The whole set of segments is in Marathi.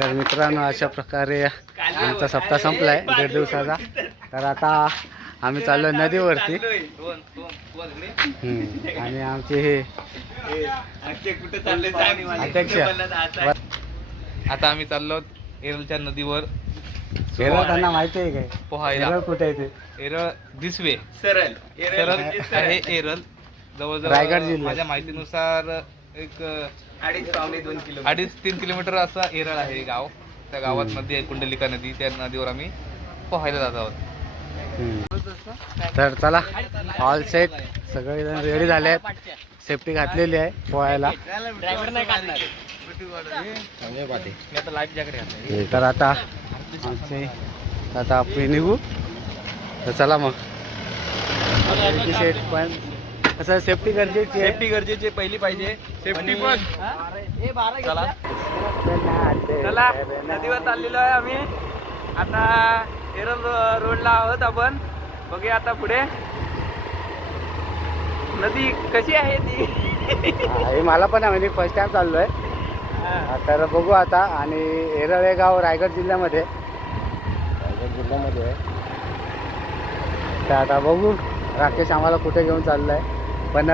तर मित्रांनो अशा प्रकारे आमचा सप्ताह संपलाय दीड दिवसाचा. तर आता आम्ही चाललोय नदीवरती. आणि आमचे हे अध्यक्ष. आता आम्ही चाललो एरळच्या नदीवर. केरळ त्यांना माहिती आहे काय? पोहायला. केरळ कुठे आहे ते? एरळ दिसवे. सरळ. सरळ आहे एरळ जवळजवळ रायगड जिल्ह्यात. माझ्या माहितीनुसार एक अडीच पावणे दोन किलो अडीच तीन किलोमीटर असं एरळ आहे गाव. त्या गावात. नदी आहे कुंडलिका नदी त्या नदीवर आम्ही पोहायला जात आहोत. तर चला ऑल सेट सगळे जण रेडी झाले आहेत सेफ्टी घातलेली आहे पोहायला. ड्रायव्हर नाही काढणार मी आता लाईफ जॅकेट घातलं तर आता आमचे आता आपण निघू. तर चला मग. सेफ्टी सेट पण. कसं सेफ्टी गरजेची आहे. सेफ्टी गरजेची पहिली पाहिजे. सेफ्टी पण चला. चला नदीवर चाललेलो आहे आम्ही. आता एरल रोडला आहोत आपण. बघूया आता पुढे. नदी कशी आहे ती? हे मला पण आहे म्हणजे फर्स्ट टाइम चाललोय. तर बघू आता. आणि एरळ हे गाव रायगड जिल्ह्यामध्ये. रायगड जिल्ह्यामध्ये आहे. तर आता बघू. राकेश आम्हाला कुठे घेऊन चाललाय. पण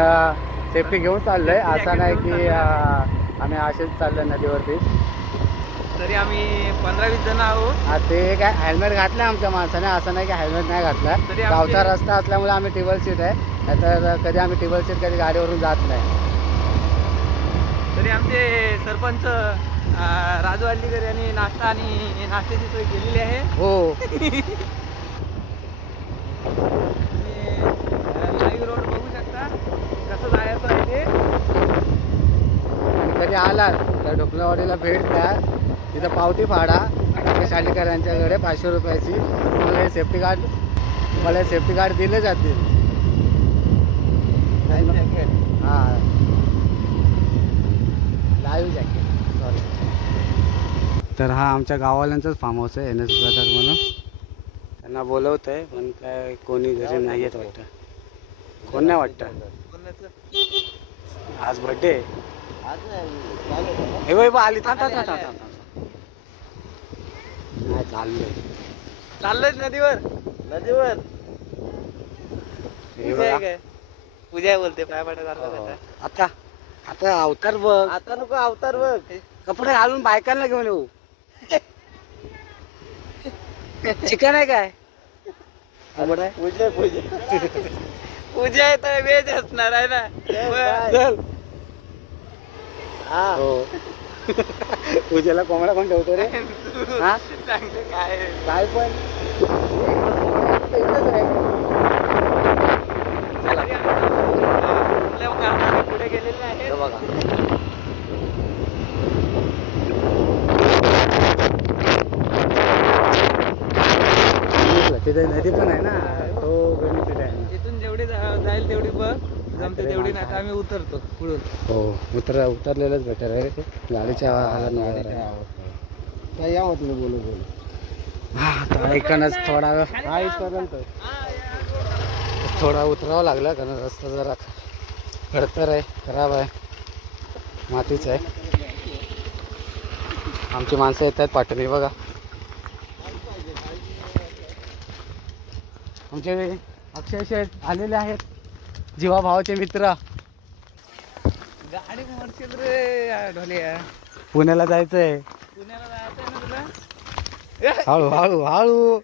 सेफ्टी घेऊन चाललोय. असं नाही की आम्ही असेच चाललोय नदीवरती. तरी आम्ही पंधरा वीस जण आहोत. हा, ते काय हेल्मेट घातलं आमच्या माणसाने. असं नाही की हेल्मेट नाही घातलं. तरी गावचा रस्ता असल्यामुळे आम्ही टेबल सीट आहे. नाहीतर कधी आम्ही टेबल सीट कधी गाडीवरून जात नाही. तरी आमचे सरपंच अं, राजू हल्लीकर यांनी नाश्ता आणि नाश्त्याची सोय केलेली आहे. हो लाईव्ह रोड बघू शकता कसं जायचं आहे ते आणि कधी आलात तर ढोकलावाडीला भेट द्या. तिथं पावती फाडा. राकेश आलीकर यांच्याकडे पाचशे रुपयाची. तुम्हाला हे सेफ्टी कार्ड तुम्हाला हे सेफ्टी कार्ड दिले जातील. हां. लाईव्ह जॅकेट सॉरी तर हा आमच्या गाववाल्यांचाच फार्म हाऊस आहे एन एस ब्रदर म्हणून. त्यांना बोलवत आहे पण काय कोणी घरी नाही येत वाटतं. कोण नाही वाटतं? आज बड्डे हे बाई बा आली थांब थांब थांब थांब. चाललोय. नदीवर. नदीवर. हे बघा. पूजा बोलते पाय पाट्या हो. आता आता अवतार बघ. आता नको अवतार बघ. कपडे घालून बायकांना घेऊन येऊ. चिकन आहे काय? कोंबडं आहे? पूजा पूजा पूजा आहे तर वेज असणार आहे ना. चल. हो. पूजेला कोंबडा कोण ठेवतो रे? हा? काय? काय पण. पुढे गेलेले हे आहे बघा. तिथे नदी पण आहे ना. तो बेनिफिट आहे ना. इथून जेवढी जाईल तेवढी बघ. जमते तेवढी नाही तर आम्ही उतरतो पुढून हो उतर उतरलेलंच बेटर आहे गाडीच्या आहे. या म्हटलं बोलू बोलू? हा आता ऐकणच थोडा वेळ. हा इथपर्यंत. थोडा उतरावं लागला कारण रस्ता जरा खडतर आहे खराब आहे. मातीच आहे. आमची माणसं येत आहेत पाठवणी बघा. आमचे अक्षय शेठ आलेले आहेत. जीवा भावाचे मित्र. गाडी मोडशील रे ढोलिया. पुण्याला जायचंय. पुण्याला जायचं ना तुला? हळू हळू. हळू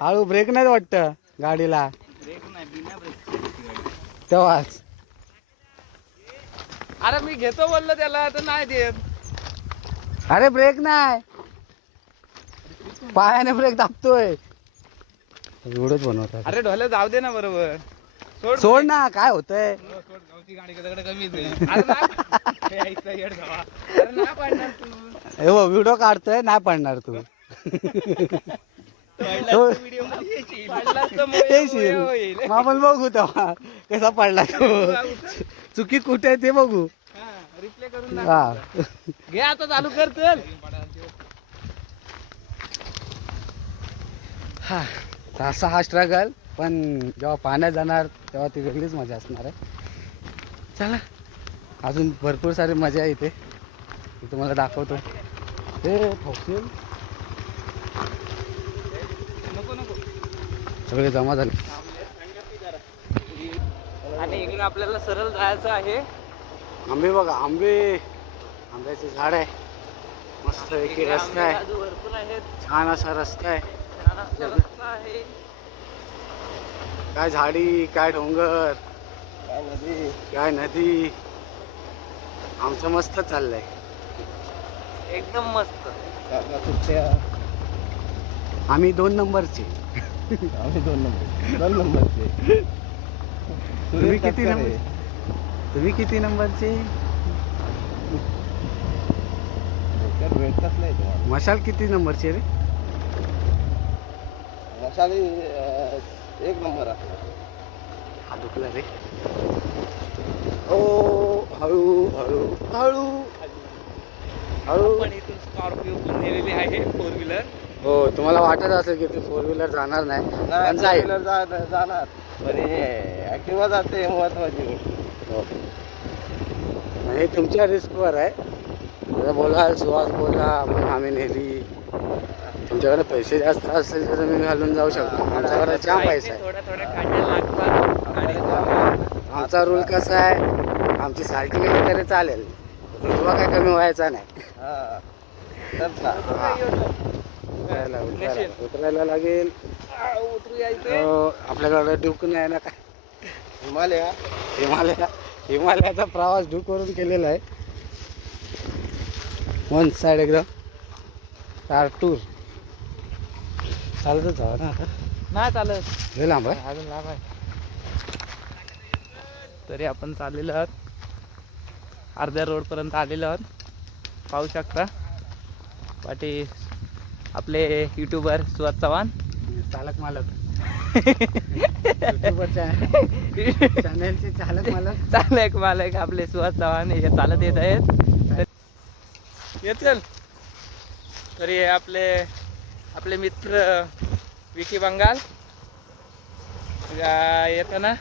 हळू ब्रेक नाही वाटतं गाडीला. ब्रेक नाही बिना ब्रेक तेव्हाच. अरे मी घेतो बोललो त्याला तर नाही देत. अरे ब्रेक नाही. पायाने ब्रेक दाबतोय. एवढंच बनवतात. अरे ढोल्या जाऊ दे ना बरोबर. सोड ना काय होतंय? हो, हे बघ व्हिडिओ काढतोय नाही पडणार तू. येशील. आपण बघू तेव्हा कसा पडला तो. चुकी कुठे आहे ते बघू. रिप्ले करून हा. घे आता चालू कर चल. हा तर असा हा स्ट्रगल पण जेव्हा पाण्यात जाणार तेव्हा ती वेगळीच मजा असणार आहे. चला. अजून भरपूर सारी मजा आहे इथे. मी तुम्हाला दाखवतो. ते ठोकशील. नको नको सगळे जमा झाले. आणि इकडे आपल्याला सरळ जायचं आहे. आंबे बघा आंबे. आंब्याचे झाड आहे. मस्त रस्ता आहे. भरपूर आहेत. छान असा रस्ता आहे छान असा रस्ता आहे काय झाडी काय डोंगर काय नदी? आमचं मस्त चाललंय. एकदम मस्त. आम्ही दोन नंबरचे. आम्ही दोन नंबर दोन नंबरचे. तुम्ही किती नंबर तुम्ही किती नंबरचे? भेटतच नाही तुम्हाला? मशाल किती नंबरचे रे? मशाली एक नंबर हा दुखला रे. ओ हळू हळू हळू. हळू. पण इथून स्कॉर्पिओ पण नेलेली आहे फोर व्हीलर हो तुम्हाला वाटत असेल की ते फोर व्हीलर जाणार नाही. पण जाईल. जाणार. पण ऍक्टिव्हा जाते महत्वाची गोष्ट. हो. आणि तुमच्या रिस्कवर आहे. बोलाल सुहास म्हणून आम्ही नेली. तुमच्याकडे पैसे जास्त असेल तर तुम्ही घालून जाऊ शकता. आमच्याकडे जाम पैसा आहे आमचा रूल कसा आहे? आमची सारखी गेली तरी चालेल. रुतबा काय कमी व्हायचा नाही. उतरायला लागेल. हो, आपल्याकडे डुक नाही ना काय? हिमालया. हिमालया. हिमालयाचा प्रवास डुक करून केलेला आहे. वन साईड एकदम. टूर चालतच जावं ना. आता नाही चालत. लय लांब आहे? अजून लांब आहे. तरी आपण चाललेलो आहोत. अर्ध्या रोडपर्यंत आलेलो आहोत. पाहू शकता. पाठी आपले युट्यूबर सुहास चव्हाण. चालक मालक. चॅनलचे चालक मालक. चालक मालक आपले सुहास चव्हाण हे चालत येत आहेत. ये चल. तरी हे आपले आपले मित्र विकी बंगाल. येताना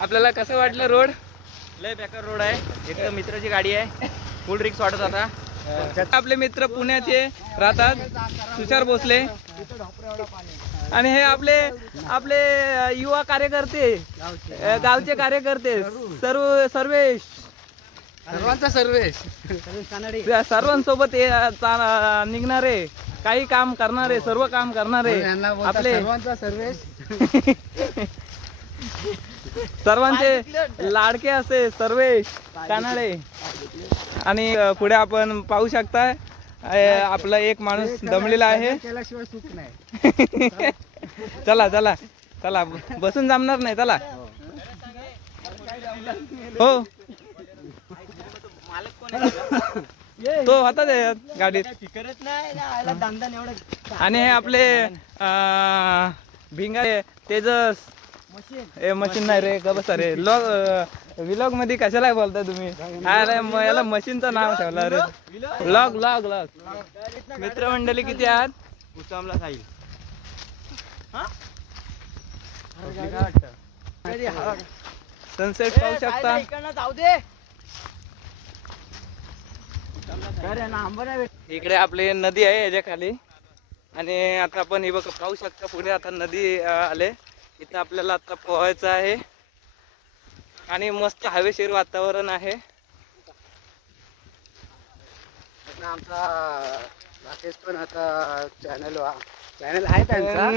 आपल्याला कसं वाटलं रोड? लय बेकार रोड आहे. एक मित्राची गाडी आहे. फुल रिक्स वाटत आता. आपले मित्र पुण्याचे राहतात. तुषार भोसले. आणि हे आपले आपले युवा कार्यकर्ते गावचे कार्यकर्ते सर्व सर्वेश. सर्वांचा सर्वेश. त्या सर्वांसोबत हे, चा- निघणारे काही काम करणारे सर्व काम करणारे बोलतात आपले सर्वांचा सर्वेश? सर्वांचे लाडके असे सर्वेश कानाडे. आणि अ, पुढे आपण पाहू शकता अ, आपला एक माणूस दमलेला आहे. केल्याशिवाय सुख नाही. चला चला चला बसून जमणार नाही चला. हो. तो होता त्याच्यात गाडीत. आणि हे आपले अं, भिंगा तेजस. ए मशीन नाही रे गबस रे लॉग विलॉगमध्ये कशाला बोलता तुम्ही? अरे म- याला मशीनचं नाव ठेवलं रे लॉग लॉग लॉग. मित्रमंडळी किती आहात? उचामला साईल सनसेट पाहू शकता? इकडे आपली नदी आहे याच्या खाली आणि आता आपण हे बघ पाहू शकता पुढे आता नदी आले. इथं आपल्याला आता पोहायचं आहे. आणि मस्त हवेशीर वातावरण आहे. आमचा राकेश पण आता चॅनल चॅनल आहे त्यांचा.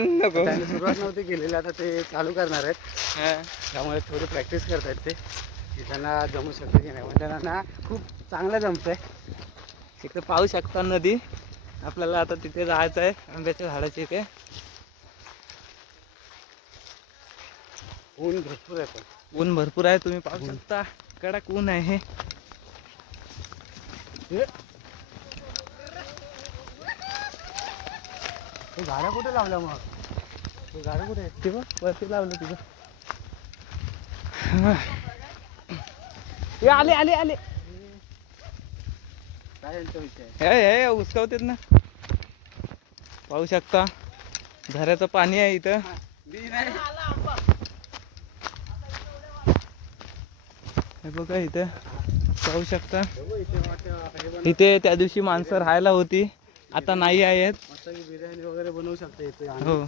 सुरुवात नव्हती केलेली आता ते चालू करणार आहेत. त्यामुळे थोडी प्रॅक्टिस करतायत ते. त्यांना जमू शकतं की नाही? पण त्यांना ना खूप चांगलं जमतंय. इकडे पाहू शकता नदी. आपल्याला आता तिथे जायचं आहे आंब्याच्या झाडाच्या इथे. ऊन भरपूर आहे पण. ऊन भरपूर आहे तुम्ही पाहू शकता. कडक ऊन आहे ते झाडं कुठे लावलं मग? ते झाडं कुठे आहेत? ते बघ वरती लावलं तिथं. हे आले आले आले. हे हे उचकवतेत ना. पाहू शकता. झऱ्याचं पाणी आहे इथं. हे बघा इथं. पाहू शकता. इथे त्या दिवशी माणसं राहायला होती. आता नाही आहेत. बिर्याणी वगैरे बनवू शकता इथे हो.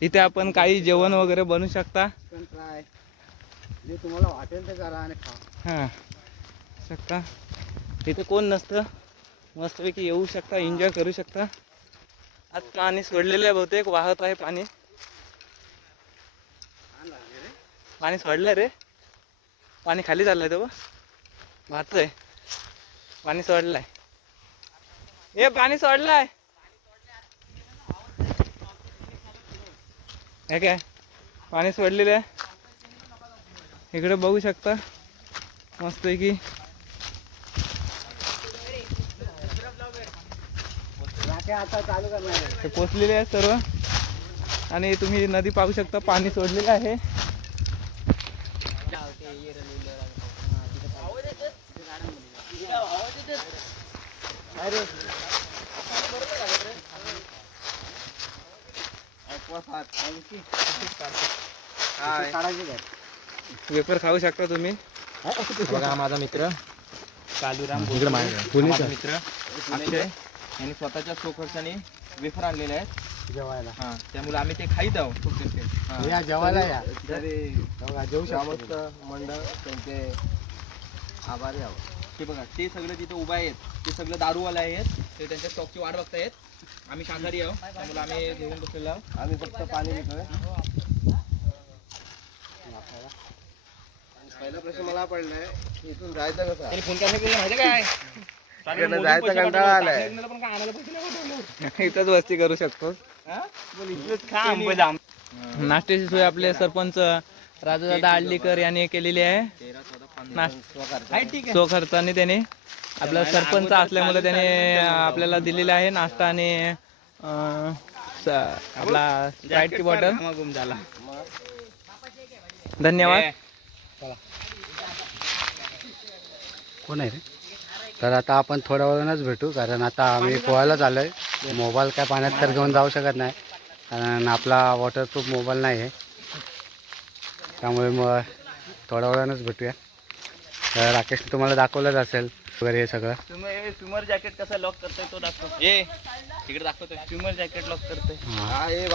इथे आपण काही जेवण वगैरे बनवू शकता. जे तुम्हाला वाटेल ते करा आणि खा. हां. शकता. इथे कोण नसतं? मस्तपैकी येऊ शकता एन्जॉय करू शकता. आज पाणी सोडलेलं आहे बहुतेक वाहत आहे पाणी. पाणी सोडलं रे. पाणी खाली चाललंय तो वाहतोय. पाणी सोडलंय. हे पाणी सोडलंय. हे काय? पाणी सोडलेलं आहे. इकडे बघू शकता. मस्तपैकी. आता चालू आहे. ते पोचलेले आहेत सर्व. आणि तुम्ही नदी पाहू शकता पाणी सोडलेलं आहे. अरे काढायचे वेपर खाऊ शकता तुम्ही. बघा माझा मित्र. कालूराम माझा मित्र. अक्षय यांनी स्वतःच्या खर्चाने वेफर आणलेले आहेत. जेवायला. हा त्यामुळे आम्ही ते खाईत आहोत. हा. या जेवायला या. तरी बघा, जेवू शकतो मंडळ त्यांचे आभारी आहोत. ते बघा ते सगळे तिथे उभे आहेत. ते सगळे दारूवाले आहेत. ते त्यांच्या स्टॉकची वाट बघतायत. आम्ही शाकाहारी आहोत. त्यामुळे आम्ही घेऊन बसलेलो आहोत. आम्ही फक्त पाणी पितोय. पहिला प्रश्न मला पडलाय की इथून जायचं कसं फोन कसं केलं माहिती काय? तिकडे जायचा कंटाळा आलाय. इथंच वस्ती करू शकतो. नाश्त्याची सोय आपले सरपंच राजादादा आडलीकर यांनी केलेली आहे. नाश्ता सो खर्चाने त्याने आपला सरपंच असल्यामुळे त्याने आपल्याला दिलेला आहे नाश्ता आणि अं, स- आपला स्प्राईटची बॉटल झाला धन्यवाद. कोण आहे रे? तर आता आपण थोड्या वेळानंच भेटू कारण आता आम्ही पोहायलाच आलो आहे मोबाईल काय पाण्यात तर घेऊन जाऊ शकत नाही कारण आपला वॉटरप्रूफ मोबाईल नाही आहे. त्यामुळे मग थोड्या वेळानंच भेटूया. तर राकेश तुम्हाला दाखवलंच असेल वगैरे हे सगळं. स्विमर जॅकेट कसा लॉक करतोय तो दाखव. ये तिकडे दाखवतोय. स्विमर जॅकेट लॉक करतोय. हां. हा ए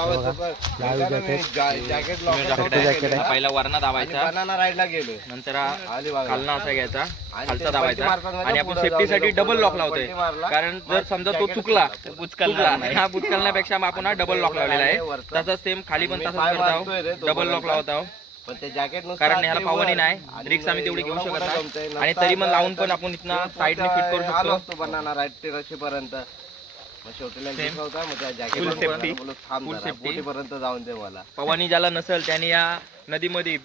जॅकेट. आहे. पहिला वरणा दाबायचा. बनाना राईडला गेलोय. नंतर आली बघा. खालना असा घ्यायचा. आणि खालचा दाबायचा. आणि आपण सेफ्टीसाठी डबल लॉक लावतोय. कारण जर समजा तो चुकला चुकला हा बुचकलण्यापेक्षा आपण हा डबल लॉक लावलेला आहे. तसंच सेम खाली पण मी तसंच पाय करत मारतोय रे, आहोत तो डबल लॉक. लावत आहोत. पण ते जॅकेट कारण ह्याला पावनी नाही. रिक्स आम्ही तेवढी घेऊ शकत नाही. आणि तरी मग लावून पण आपण इथनं साईडने फिट करू शकतो. असतो बनाना राईड तेराशे पर्यंत मग. होता त्या जॅकेट. बोटीपर्यंत जाऊन दे मला. पवानी ज्याला नसेल त्याने या नदीमध्ये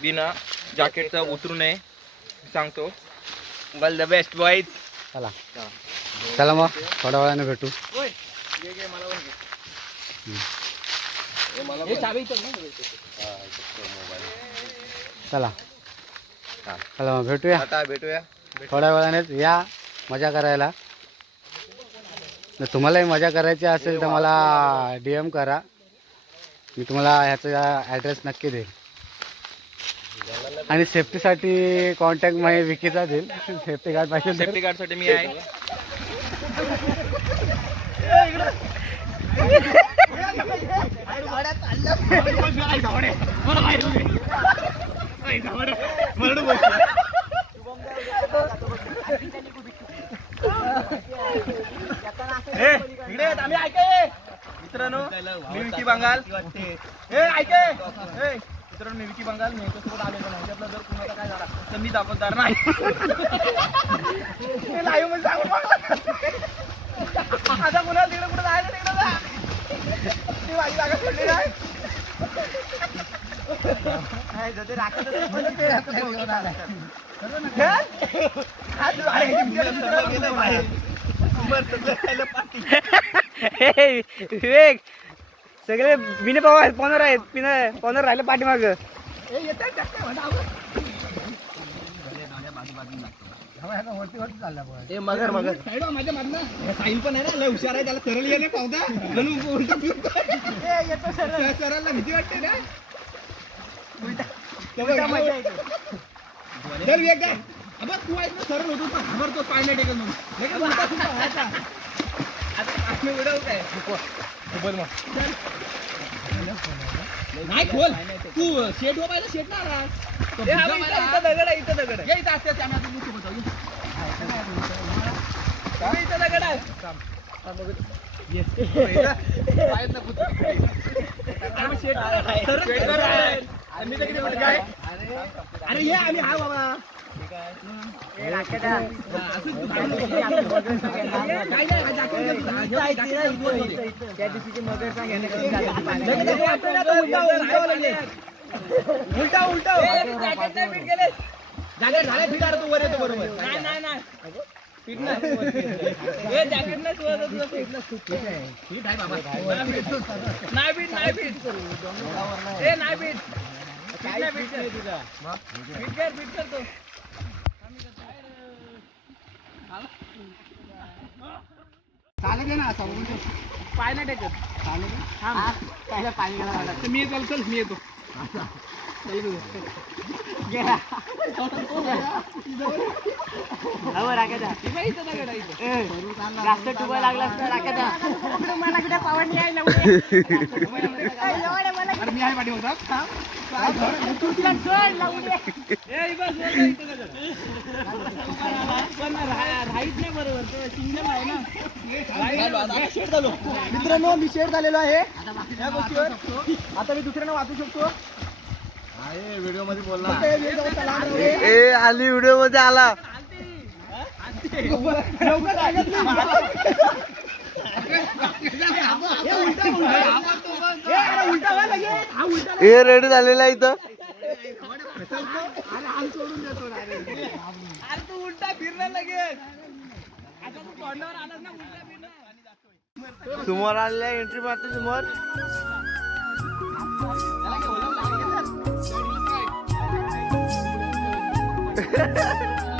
बिना जॅकेटचं उतरू नये सांगतो. वेल द बेस्ट बॉईज चला. चला. मग थोड्या वेळाने भेटू. चला. चला मग भेटूया. आता भेटूया. थोड्या वेळानेच या मजा करायला. तुम्हालाही मजा करायची असेल तर मला डी एम करा. मी तुम्हाला ह्याचा ॲड्रेस नक्की देईल. आणि सेफ्टीसाठी कॉन्टॅक्ट माझी विकीचा देईल. सेफ्टी गार्ड पाहिजे. सेफ्टी गार्डसाठी मी आहे. मित्रांनो मी विकी बंगाल. हे ऐके. मित्रांनो मी विकी बंगाल मी याच्यासोबत आलेलो नाही. आपला जर कुणाला काय झाला? तर मी दाखवणार नाही हे live मध्ये सांगून बघा. आता कुणाला तिकडे कुठे जायचं तिकडे जा ती माझी जागा सोडली नाही नाही, जर ते राखत असेल पण ते आपल्या घेऊन आलाय. हे? हात वाढे, सगळं गेलं बाहेर. विवेक सगळे बिने पाव आहेत पॉनर आहेत पिन पॉनर राहिले पाठीमाग. ए मगर मगर. माझ्या मागणं साईल पण आहे ना लय हुशार आहे त्याला सरळ येणे पावता म्हणून सरळला भीती वाटते ना? उलटा चल विवेक काय अबे तू आहेस ना सरळ होतो पण घाबरतो पाय नाही टेकत म्हणून. लगेच उलटा फिरतो, हात. आता मी उडवू काय? नाही खोल. तू शेट पाहिजे शेट ना इथं दगड आहे इथं दगड आहे. इथं असते सोबत जाऊ. इथं दगड आहे. आम्ही शेट सरळ शेट आहे. आम्ही तर किती मोठे काय? अरे ये आम्ही हा बाबा. उलटा उलटा लगेच. उलटा उलटा जॅकेट झाले फिट अरे तू वर येतो बरोबर नाही फिट हे फिट फिट नाही फिट ए नाही फिट फिट नाही फिट कर तुझा फिट कर फिट कर तो पाय तर मी येतो चल मी येतो. अरे पाठी मित्रांनो मी शेअर झालेलो आहे या गोष्टीवर. आता मी दुसऱ्यांना वाचू शकतो. व्हिडिओमध्ये बोलला. ए आली व्हिडिओमध्ये आला. हे ए रेडी झालेला आहे इथं. समोर आलेला एंट्री मारते समोर. Ha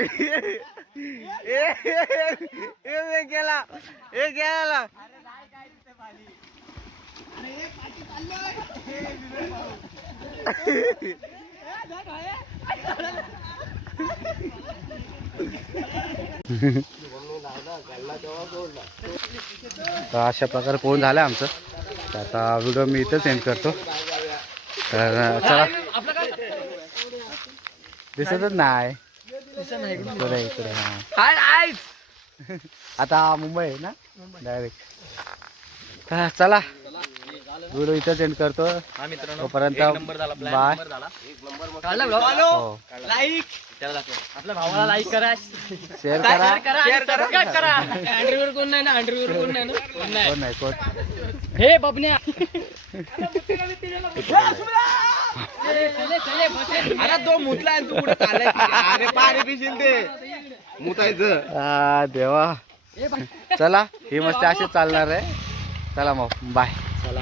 ए ए गेला ए गेला तर अशा प्रकारे कोण झालं आमचं. तर आता व्हिडिओ मी इथंच एंड करतो. तर चला. दिसतच नाही. इकडे इकडे हा. आता मुंबई आहे ना? डायरेक्ट चला. व्हिडिओ इथंच एंड करतो. हा मित्रांनो तोपर्यंत बाय. एक नंबर झाला हो. लाईक दाखव. आपल्या भावाला लाईक करा. शेअर करा. शेअर करा. करा. अंडरवेअर कोण नाही ना? अंडरवेअर कोण नाही ना? कोण नाही. कोण नाही कोण? हे बबन्या. अरे तो मुतला आणि तू चाललाय? अरे पाणी पिशील ते. मुतायचं. आ, देवा. चला ही मस्ती अशीच चालणार आहे. चला मग बाय चला.